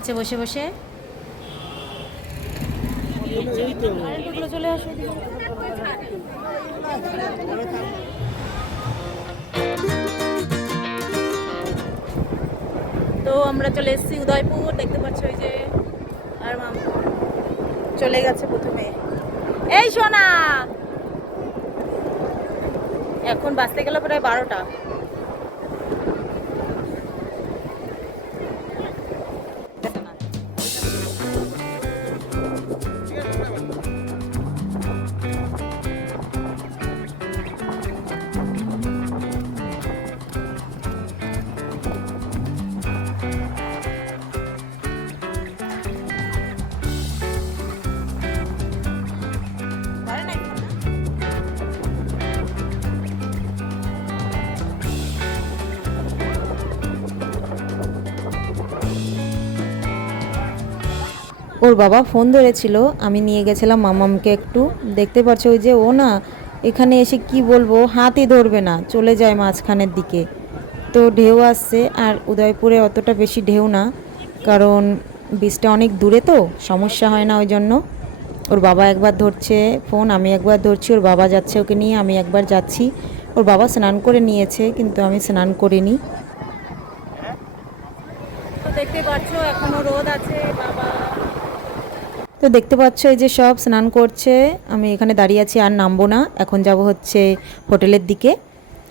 খাচ্ছে বসে বসে। চলে আসো। তো আমরা চলে এসেছি উদয়পুর, দেখতে পাচ্ছ ওই যে। আর মামা চলে গেছে প্রথমে। এই সোনা, এখন বাঁচতে গেল প্রায় 12টা। ওর বাবা ফোন ধরেছিল, আমি নিয়ে গেছিলাম মামামকে একটু। দেখতে পাচ্ছ ওই যে ও না এখানে এসে কি বলবো, হাতই ধরবে না, চলে যায় মাঝখানের দিকে। তো ঢেউ আসছে, আর উদয়পুরে অতটা বেশি ঢেউ না, কারণ বীজটা অনেক দূরে, তো সমস্যা হয় না ওই জন্য। ওর বাবা একবার ধরছে ফোন, আমি একবার ধরছি, ওর বাবা যাচ্ছে ওকে নিয়ে, আমি একবার যাচ্ছি। ওর বাবা স্নান করে নিয়েছে, কিন্তু আমি স্নান করিনি। তো দেখতে পাচ্ছ এখনো রোদ আছে বাবা। তো দেখতে পাচ্ছ এই যে সব স্নান করছে, আমি এখানে দাঁড়িয়ে আছি, আর নামবো না, এখন যাব হচ্ছে হোটেলের দিকে।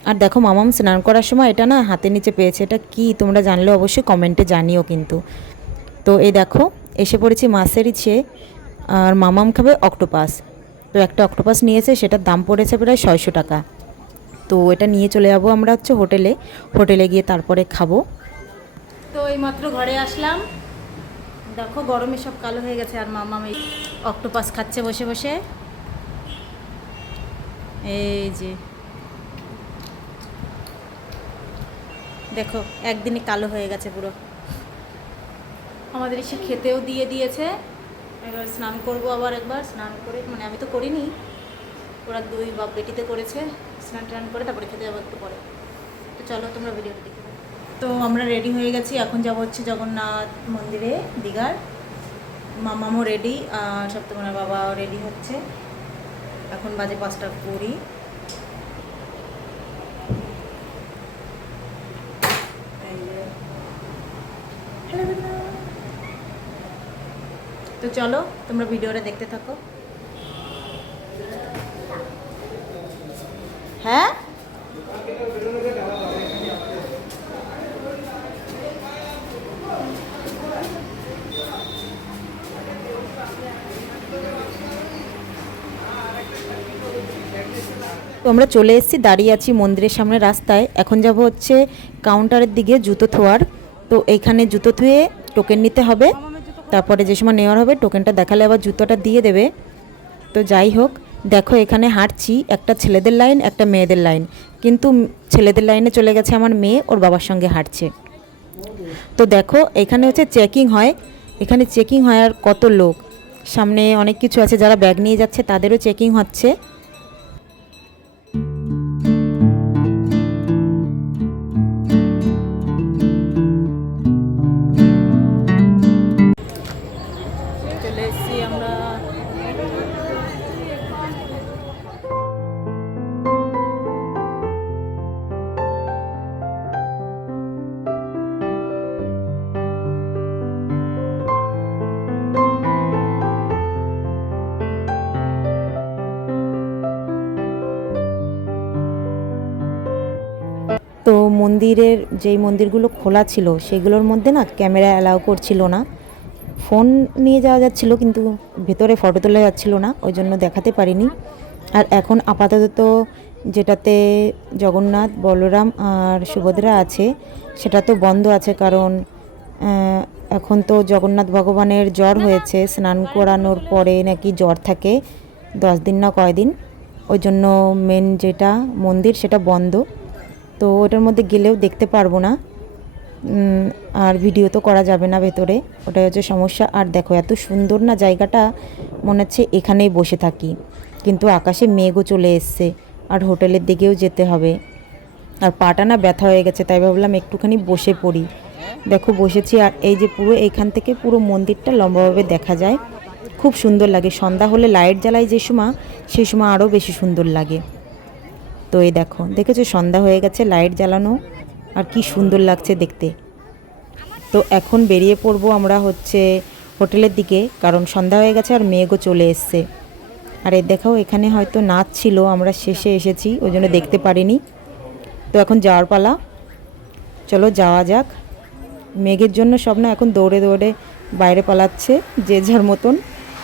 আর দেখো মামাম স্নান করার সময় এটা না হাতের নিচে পেয়েছে, এটা কি তোমরা জানলে অবশ্যই কমেন্টে জানিও কিন্তু। তো এই দেখো এসে পড়েছি মাছের ইচ্ছে, আর মামাম খাবে অক্টোপাস। তো একটা অক্টোপাস নিয়েছে, সেটার দাম পড়েছে প্রায় 600 টাকা। তো এটা নিয়ে চলে যাবো আমরা হচ্ছে হোটেলে, হোটেলে গিয়ে তারপরে খাবো। তো এইমাত্র ঘরে আসলাম, দেখো গরমে সব কালো হয়ে গেছে, আর মামাম এই অক্টোপাস খাচ্ছে বসে বসে। এই যে দেখো একদিনে কালো হয়ে গেছে পুরো। আমাদের এসে খেতেও দিয়ে দিয়েছে, এবার স্নান করব আবার একবার, স্নান করে, মানে আমি তো করিনি, ওরা দুই বাপ বেটিতে করেছে, স্নান টান করে তারপরে খেতে যাবো একটু পরে। তো চলো তোমরা ভিডিওটা দেখে। তো আমরা রেডি হয়ে গেছি, এখন যাবো হচ্ছে জগন্নাথ মন্দিরে, দীঘার। মামামও রেডি, আর সপ্তমনার বাবাও রেডি হচ্ছে। এখন বাজে 5টা 20। তো চলো তোমরা ভিডিওটা দেখতে থাকো। হ্যাঁ তো আমরা চলে এসেছি, দাঁড়িয়ে আছি মন্দিরের সামনে রাস্তায়। এখন যাব হচ্ছে কাউন্টারের দিকে জুতো থোয়ার। তো এইখানে জুতো ধুয়ে টোকেন নিতে হবে, তারপরে যে সময় নেওয়ার হবে টোকেনটা দেখালে আবার জুতোটা দিয়ে দেবে। তো যাই হোক, দেখো এখানে হাঁটছি, একটা ছেলেদের লাইন একটা মেয়েদের লাইন, কিন্তু ছেলেদের লাইনে চলে গেছে আমার মেয়ে, ওর বাবার সঙ্গে হাঁটছে। তো দেখো এখানে হচ্ছে চেকিং হয়, এখানে চেকিং হয়, আর কত লোক, সামনে অনেক কিছু আছে, যারা ব্যাগ নিয়ে যাচ্ছে তাদেরও চেকিং হচ্ছে। চলে এসেছি আমরা। তো মন্দিরের যেই মন্দিরগুলো খোলা ছিল সেগুলোর মধ্যে না ক্যামেরা অ্যালাউ করছিল না, ফোন নিয়ে যাওয়া যাচ্ছিলো কিন্তু ভেতরে ফটো তোলা যাচ্ছিলো না, ওই জন্য দেখাতে পারিনি। আর এখন আপাতত যেটাতে জগন্নাথ বলরাম আর সুভদ্রা আছে সেটা তো বন্ধ আছে, কারণ এখন তো জগন্নাথ ভগবানের জ্বর হয়েছে, স্নান করানোর পরে নাকি জ্বর থাকে 10 দিন না কয়দিন, ওই জন্য মেন যেটা মন্দির সেটা বন্ধ। তো ওটার মধ্যে গেলেও দেখতে পারবো না, আর ভিডিও তো করা যাবে না ভেতরে, ওটাই হচ্ছে সমস্যা। আর দেখো এত সুন্দর না জায়গাটা, মনে হচ্ছে এখানেই বসে থাকি, কিন্তু আকাশে মেঘও চলে এসছে, আর হোটেলের দিকেও যেতে হবে, আর পাটা না ব্যথা হয়ে গেছে, তাই ভাবলাম একটুখানি বসে পড়ি। দেখো বসেছি, আর এই যে পুরো এইখান থেকে পুরো মন্দিরটা লম্বাভাবে দেখা যায়, খুব সুন্দর লাগে। সন্ধ্যা হলে লাইট জ্বালায় যে সময়, সেই সময় আরও বেশি সুন্দর লাগে। তো এই দেখো, দেখেছো সন্ধ্যা হয়ে গেছে, লাইট জ্বালানো, আর কি সুন্দর লাগছে দেখতে। তো এখন বেরিয়ে পড়বো আমরা হোটেলের দিকে, কারণ সন্ধ্যা হয়ে গেছে আর মেঘও চলে এসছে। আর এই দেখাও, এখানে হয়তো নাচ ছিল, আমরা শেষে এসেছি ওই জন্য দেখতে পারিনি। তো এখন যাওয়ার পালা, চলো যাওয়া যাক। মেঘের জন্য সব না এখন দৌড়ে দৌড়ে বাইরে পালাচ্ছে যে যার মতন,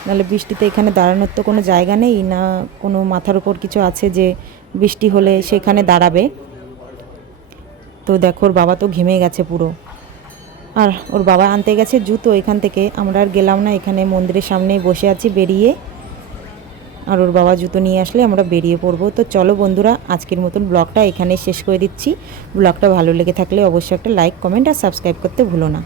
নাহলে বৃষ্টিতে এখানে দাঁড়ানোর তো কোনো জায়গা নেই, না কোনো মাথার উপর কিছু আছে যে বৃষ্টি হলে সেখানে দাঁড়াবে। তো দেখো ওর বাবা তো ঘেমে গেছে পুরো, আর ওর বাবা আনতে গেছে জুতো এখান থেকে। আমরা আর গেলাম না, এখানে মন্দিরের সামনেই বসে আছি বেরিয়ে, আর ওর বাবা জুতো নিয়ে আসলে আমরা বেরিয়ে পড়বো। তো চলো বন্ধুরা, আজকের মতন ব্লগটা এখানে শেষ করে দিচ্ছি। ব্লগটা ভালো লেগে থাকলে অবশ্যই একটা লাইক, কমেন্ট আর সাবস্ক্রাইব করতে ভুলো না।